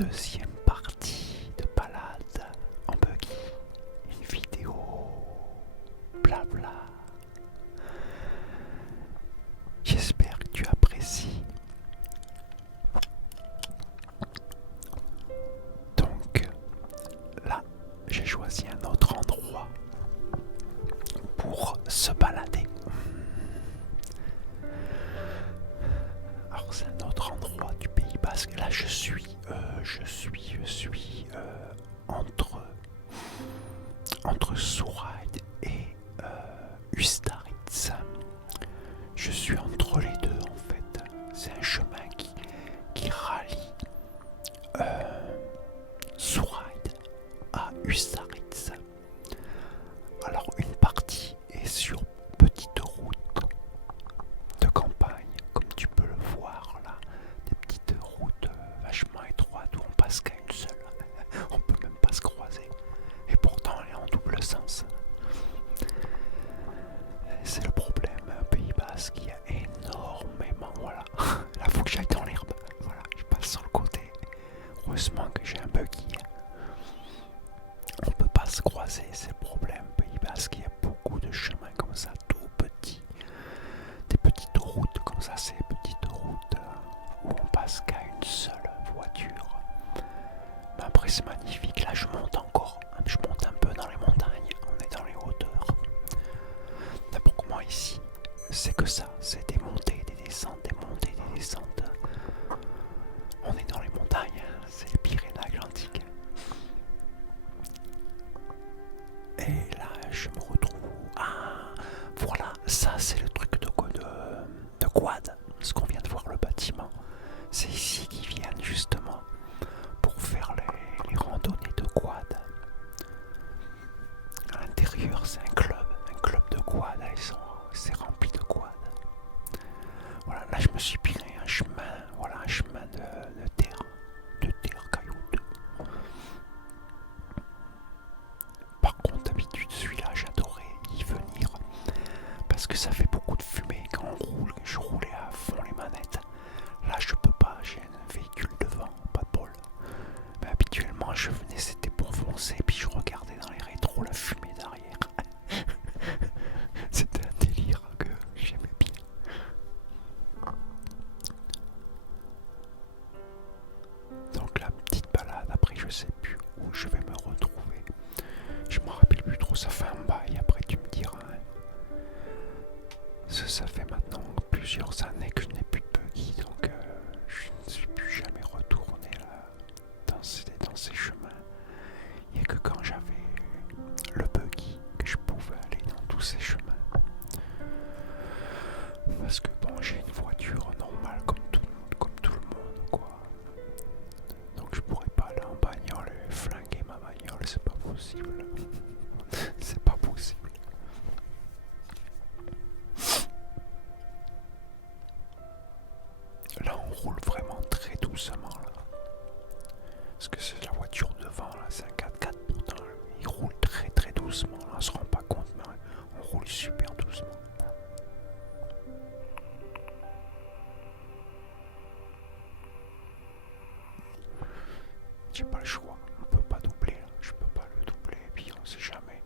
deuxième partie de balade en buggy, une vidéo blabla. J'espère que tu apprécies. Donc là, j'ai choisi un autre endroit pour se balader. Alors c'est un autre endroit du Pays Basque. Là je suis entre Souraïd et Ustaritz. Je suis entre les deux en fait. C'est un chemin qui rallie Souraïd à Ustaritz. Alors une partie est sur petite route de campagne, comme tu peux le voir là, des petites routes vachement étroites où on passe qu'à une seule. On peut même pas se croiser. Et pourtant elle est en double sens. C'est le problème, Pays Basque, il y a énormément, voilà. Là faut que j'aille dans l'herbe, voilà, je passe sur le côté. Heureusement que j'ai un buggy. On peut pas se croiser, c'est le problème, Pays Basque, il y a beaucoup de chemins comme ça, tout petits. Des petites routes comme ça, ces petites routes où on passe qu'à une seule voiture. Mais après c'est magnifique, là je monte un peu dans les montagnes, on est dans les hauteurs. Pour moi ici, c'est que ça, c'est des montées, des descentes, des montées, des descentes. On est dans les montagnes, c'est les Pyrénées-Atlantiques. Et là, je me retrouve. Ah, voilà, ça c'est le truc de quad. Ce qu'on vient de voir, le bâtiment. C'est ici qu'ils viennent justement pour faire les randonnées de quad. À l'intérieur, c'est un club de quad. C'est rempli de quad. Voilà, là je me suis piré un chemin, voilà, un chemin de terre caillouteux. Par contre, d'habitude, celui-là, j'adorais y venir parce que ça fait beaucoup de fumée quand on roule. Je roulais à fond les manettes. Là, je peux pas, j'ai un véhicule devant, pas de bol. Mais habituellement, je venais, c'était pour foncer, puis je regardais dans les rétros la fumée derrière. C'était un délire que j'aimais bien. Donc la petite balade, après je sais plus où je vais me retrouver. Je m'en rappelle plus trop, ça fait un bail, après tu me diras. Hein. Ça fait maintenant plusieurs années que je n'ai plus de buggy, donc je ne suis plus jamais retourné là, dans ces chemins. Il n'y a que quand j'avais le buggy que je pouvais aller dans tous ces chemins. Parce que bon, j'ai une voiture normale comme tout le monde, quoi. Donc je pourrais pas aller en bagnole et flinguer ma bagnole, c'est pas possible. C'est pas possible. Là on roule vraiment très doucement là. Parce que c'est la voiture devant là, c'est un 4x4 pourtant. Il roule très très doucement là, on se rend pas compte mais on roule super doucement. J'ai pas le choix, on peut pas doubler là, je peux pas le doubler, et puis on sait jamais.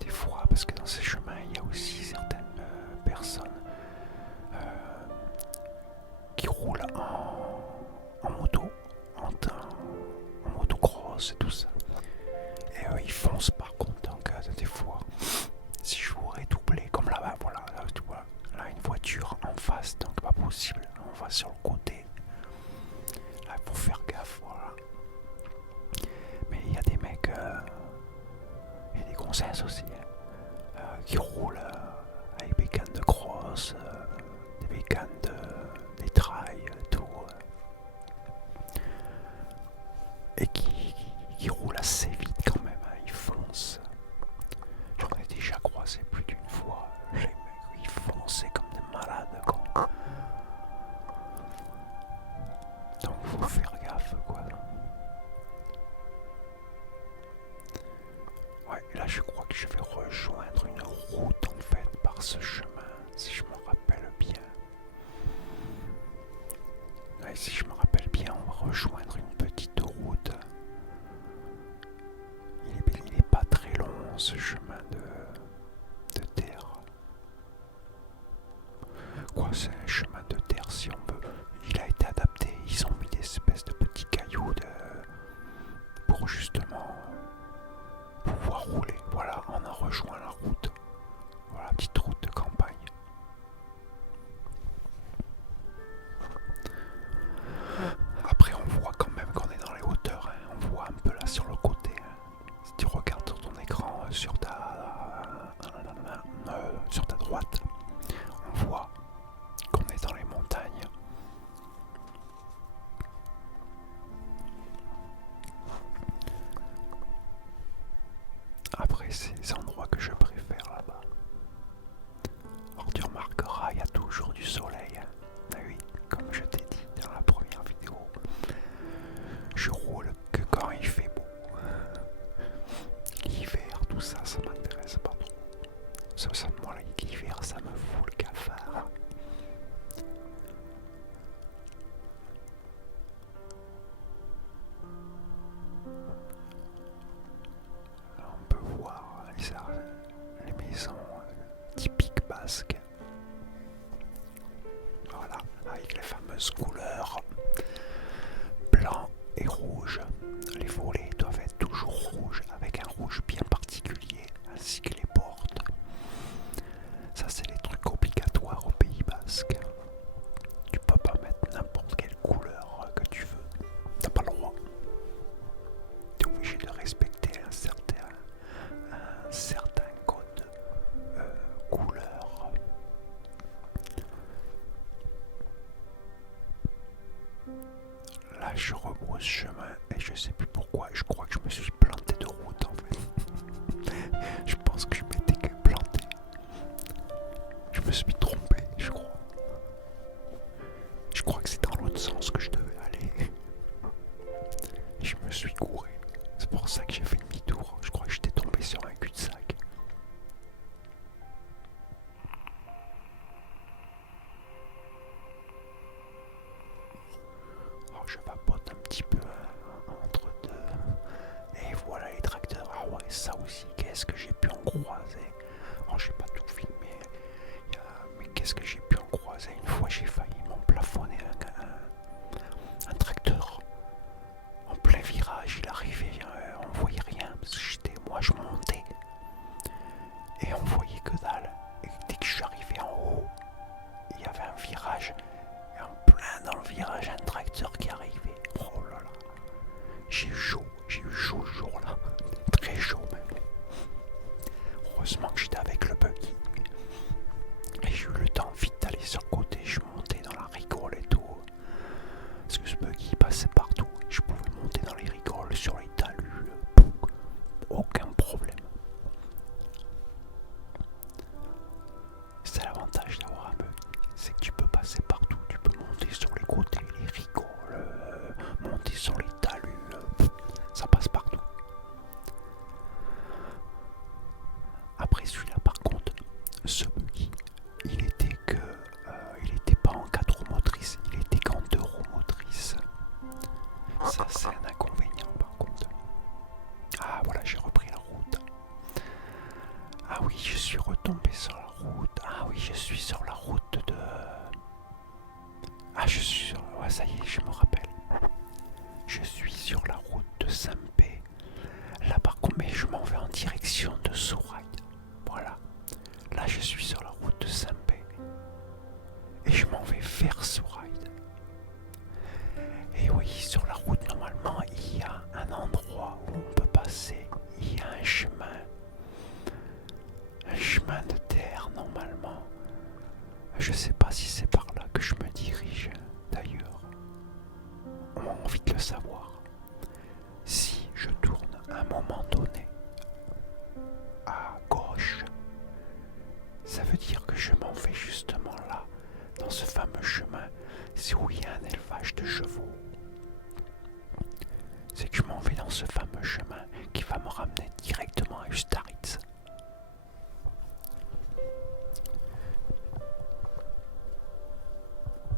Des fois, parce que dans ces chemins, il y a aussi certaines personnes qui roulent en moto, en motocross et tout ça. Et ils foncent par contre, donc des fois, si je voudrais doubler, comme là-bas, voilà, là, tu vois, là une voiture en face, donc pas possible, on va sur le côté. Là, il faut faire gaffe, voilà. Mais il y a des mecs, et des gonzesses aussi, qui roulent avec des cannes de cross, des cannes des trails, tout. Et qui roulent assez vite quand même, hein, ils foncent. J'en ai déjà croisé plus d'une fois, les mecs, ils fonçaient comme des malades, quoi. Donc faut faire gaffe, quoi. Ouais, là je crois que je vais rejoindre une route en fait par ce chemin, si je me rappelle. quoi, c'est un chemin de terre si on veut. Il a été adapté, ils ont mis des espèces de petits cailloux pour justement pouvoir rouler. Voilà, on a rejoint la route. Voilà, petite route de campagne. Après, on voit quand même qu'on est dans les hauteurs. Hein. On voit un peu là sur le côté. Hein. Si tu regardes sur ton écran, sur ta droite, on voit qu'on est dans les montagnes. Après, c'est les endroits que je préfère là-bas. Alors tu remarqueras, il y a toujours du soleil. Hein. Ah oui, comme je t'ai dit dans la première vidéo, je roule que quand il fait beau. L'hiver, tout ça, ça m'intéresse pas trop. Moi, l'hiver, ça me fout le cafard. Là, on peut voir les maisons typiques basques. Voilà, avec les fameuses couleurs blanc et rouge. Les volets doivent être toujours rouges, avec un rouge bien particulier, ainsi que les portes. Ça, c'est les trucs obligatoires au Pays Basque. Tu peux pas mettre n'importe quelle couleur que tu veux. T'as pas le droit. T'es obligé de respecter un certain code couleur. Là, je rebrousse chemin et je sais plus pourquoi. Je crois que je me suis planté de route en fait. Je pense que je m'étais que planté. Je me suis trompé, je crois. Je crois que c'est dans l'autre sens que je devais aller. Et je me suis gouré. C'est pour ça que j'ai fait demi-tour. Je crois que j'étais tombé sur un cul-de-sac. Alors je vapote un petit peu entre deux. Et voilà les tracteurs. Ah ouais, ça aussi, qu'est-ce que j'ai pu en croiser. Alors j'ai pas tout filmé. Mais qu'est-ce que j'ai pu en croiser. Une fois j'ai failli m'emplafonner un tracteur. En plein virage, il arrivait, on voyait rien parce que moi je montais et on voyait que dalle. Et dès que je suis arrivé en haut, il y avait un virage et en plein dans le virage un tracteur qui arrivait. Oh là là, j'ai eu chaud ce jour-là, très chaud même. Heureusement que j'étais avec le buggy et j'ai eu le temps vite d'aller sur le côté. Je montais dans la rigole et tout parce que ce buggy passait partout. Je pouvais monter dans les rigoles, sur les talus, aucun problème. C'est l'avantage d'avoir un buggy, c'est que tu peux passer partout, tu peux monter sur les côtés, les rigoles, monter sur les talus, ça passe partout. Après celui-là par contre, ce buggy, il était pas en 4 roues motrices, il était qu'en 2 roues motrices. Ça c'est un inconvénient par contre. Ah voilà, j'ai repris la route. Ah oui, je suis retombé sur la route. Ah oui, je suis sur la route de... Ah je suis sur... Ouais, ça y est, je me rappelle. Je suis sur la route de Saint-Pé. Là par contre, mais je m'en vais en direction de Sourail. Voilà. Là je suis sur la route de Saint-Pé. Et je m'en vais vers Sourail. Et oui, sur la route, normalement, il y a un endroit où on peut passer. Il y a un chemin de terre, normalement. Je sais pas si c'est par là que je me dirige, d'ailleurs. On a envie de le savoir. Si je tourne à un moment donné à gauche, ça veut dire que je m'en vais justement là, dans ce fameux chemin, c'est où il y a un élevage de chevaux. C'est que je m'en vais dans ce fameux chemin qui va me ramener directement à Ustaritz.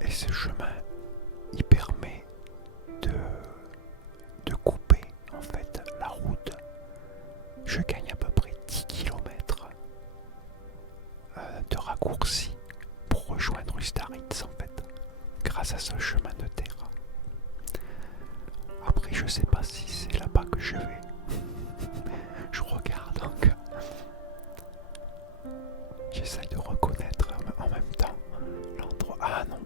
Et ce chemin, il permet de couper en fait la route. Je gagne à peu près 10 km de raccourci pour rejoindre Ustaritz en fait, grâce à ce chemin de terre. Après, je sais pas si c'est là-bas que je vais. Je regarde donc. J'essaye de reconnaître en même temps l'endroit. Ah non,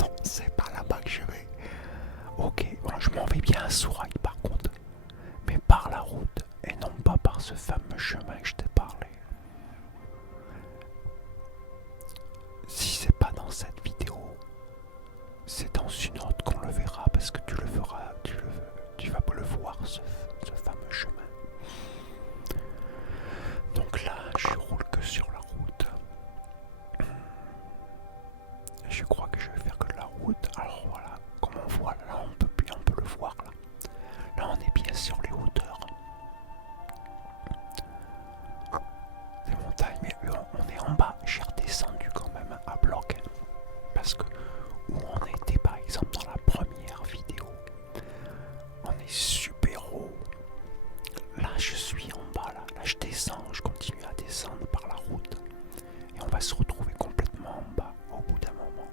non, c'est pas là-bas que je vais. Ok, bon, je m'en vais bien à Souraï par contre, mais par la route et non pas par ce fameux chemin que je t'ai parlé. Si c'est pas dans cette vidéo, c'est dans une autre qu'on le verra parce que tu le verras, tu vas le voir ce fameux chemin. Donc là, je roule que sur la route. Je crois que je vais faire que de la route. Alors voilà, comme on voit là, on peut le voir là. Là, on est bien sur les hauteurs. Des montagnes, mais on est en bas. J'ai redescendu quand même à bloc. Parce que où on était par exemple dans la première vidéo, on est super haut. Là, je suis en bas là. Là, je descends, je continue à descendre par la route. Et on va se retrouver complètement en bas au bout d'un moment.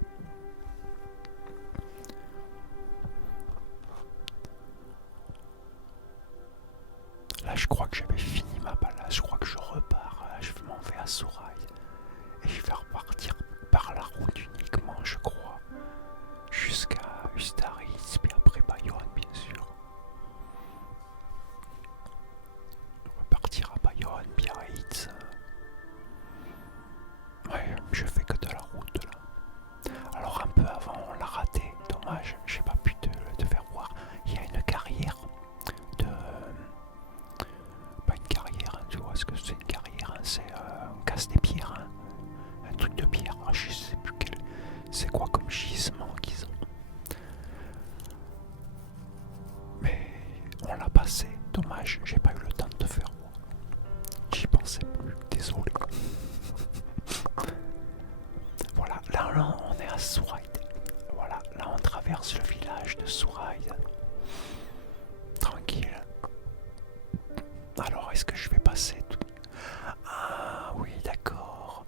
Là, je crois que j'avais fini ma balade. Je crois que je repars. Je m'en vais à Souraï. Et je vais repartir par la route uniquement, je crois. Jusqu'à Ustaritz, puis après Bayonne, bien sûr. Repartir à Bayonne, Biarritz. Ouais, je fais que de la route là. Alors un peu avant, on l'a raté. Dommage, j'ai pas pu te faire voir. Il y a une carrière de... Pas une carrière, hein, tu vois ce que c'est une carrière, hein, c'est on casse des pierres, hein, un truc de pierre, je sais plus quel, c'est quoi comme gisement qu'ils ont. Mais on l'a passé, dommage, j'ai pas eu le temps de te faire voir. J'y pensais plus, désolé. Voilà, là on est à Souraï. Voilà, là on traverse le village de Souraï. Tranquille. Alors, est-ce que je vais passer tout... Ah oui, d'accord.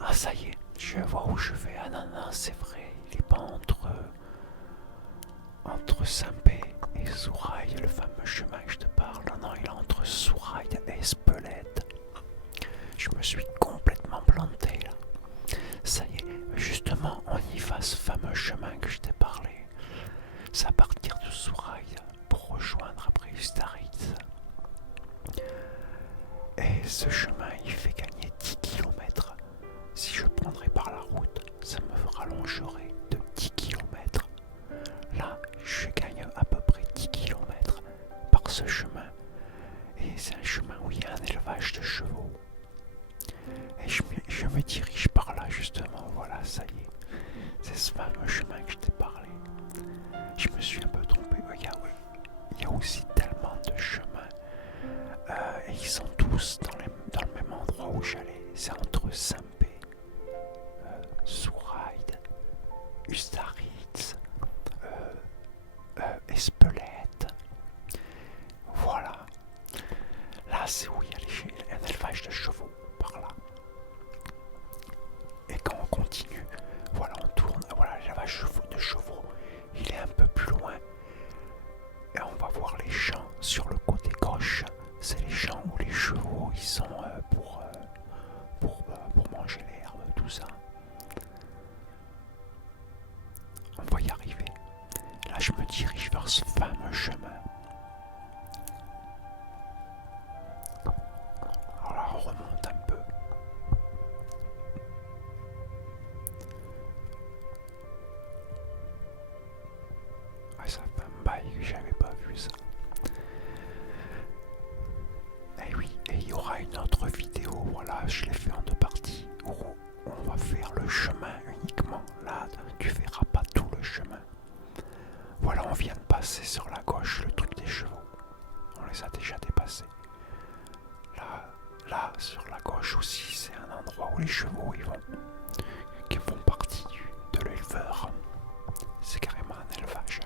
Ah, ça y est, je vois où je vais. Ah non, non, c'est vrai. Il n'est pas entre Saint-Pé et Souraï, le fameux chemin que je te parle. Non, non, il est entre Souraï et Espelette. Je me suis complètement planté, là. Ça y est, justement, on y va, ce fameux chemin que je t'ai parlé. C'est à partir de Souraï pour rejoindre après Ustaritz. Et ce chemin, il fait gagner 10 km. Si je prendrais par la route, ça me rallongerait de 10 km. Là, je gagne à peu près 10 km par ce chemin. Et c'est un chemin où il y a un élevage de chevaux. Et je me dirige par là, justement. Voilà, ça y est. C'est ce fameux chemin que je t'ai parlé. Je me suis un peu trompé. Il y a aussi tellement de chemins. Et ils sont tous dans le même endroit où j'allais. C'est entre Saint-Pé, Souraï, Ustaritz, Espelette. Voilà. Là, c'est où il y a un élevage de chevaux, par là. Et quand on continue, voilà, on tourne. Voilà, l'élevage de chevaux, il est un peu plus loin. Et on va voir les champs sur le côté gauche. C'est les champs où les chevaux ils sont pour manger l'herbe, tout ça. On va y arriver. Là, je me dirige vers ce fameux chemin. Alors là, on remonte un peu. Ouais, ça fait un bail que j'avais pas vu ça. Et oui, et il y aura une autre vidéo, voilà, je l'ai fait en deux parties, où on va faire le chemin uniquement. Là, tu verras pas tout le chemin. Voilà, on vient de passer sur la gauche le truc des chevaux. On les a déjà dépassés. Là, sur la gauche aussi, c'est un endroit où les chevaux qui font partie de l'éleveur. C'est carrément un élevage.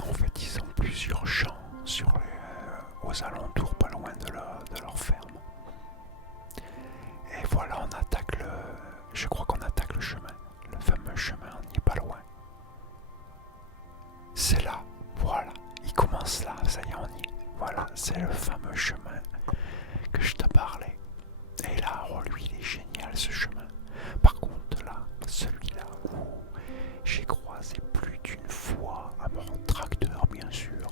En fait, ils ont plusieurs champs aux alentours de leur ferme. Et voilà, on attaque le... Je crois qu'on attaque le chemin. Le fameux chemin, on n'y est pas loin. C'est là, voilà. Il commence là, ça y est, on y est. Voilà, c'est le fameux chemin que je te parlais. Et là, oh, lui, il est génial ce chemin. Par contre, là, celui-là, j'ai croisé plus d'une fois à mon tracteur, bien sûr.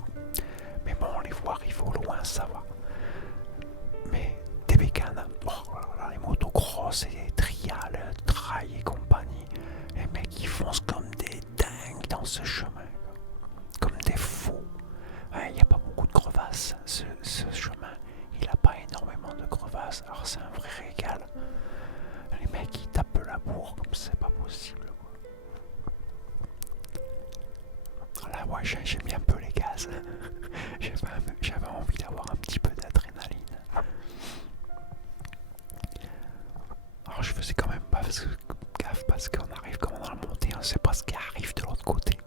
Mais bon, on les voit arriver au loin, ça va. Mais des bécanes, oh là là, les motocross et les trials, trail et compagnie, les mecs ils foncent comme des dingues dans ce chemin, comme des fous. Il n'y a pas beaucoup de crevasses, ce chemin, il n'a pas énormément de crevasses, alors c'est un vrai régal. Les mecs ils tapent la bourre comme c'est pas possible. Là, ouais, j'aime bien un peu les gaz. J'avais envie d'avoir un petit peu d'adrénaline. Alors je faisais quand même pas gaffe parce qu'on arrive comme dans la montée, on sait pas ce qui arrive de l'autre côté.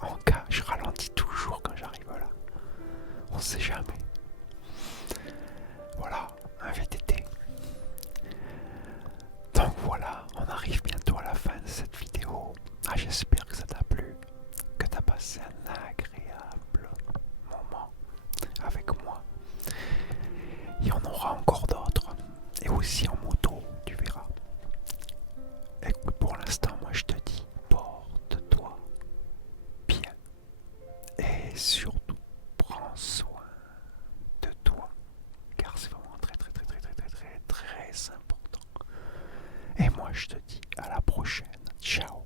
En cas, je ralentis toujours quand j'arrive là. On sait jamais. Voilà, un VTT. Donc voilà, on arrive bientôt à la fin de cette vidéo. J'espère que ça t'a plu, que t'as passé un agréable moment avec moi. Il y en aura encore d'autres. Et aussi en moto, tu verras. Écoute, pour l'instant, moi je te dis, porte-toi bien. Et surtout, prends soin de toi. Car c'est vraiment très très très très très très très très important. Et moi je te dis à la prochaine. Ciao.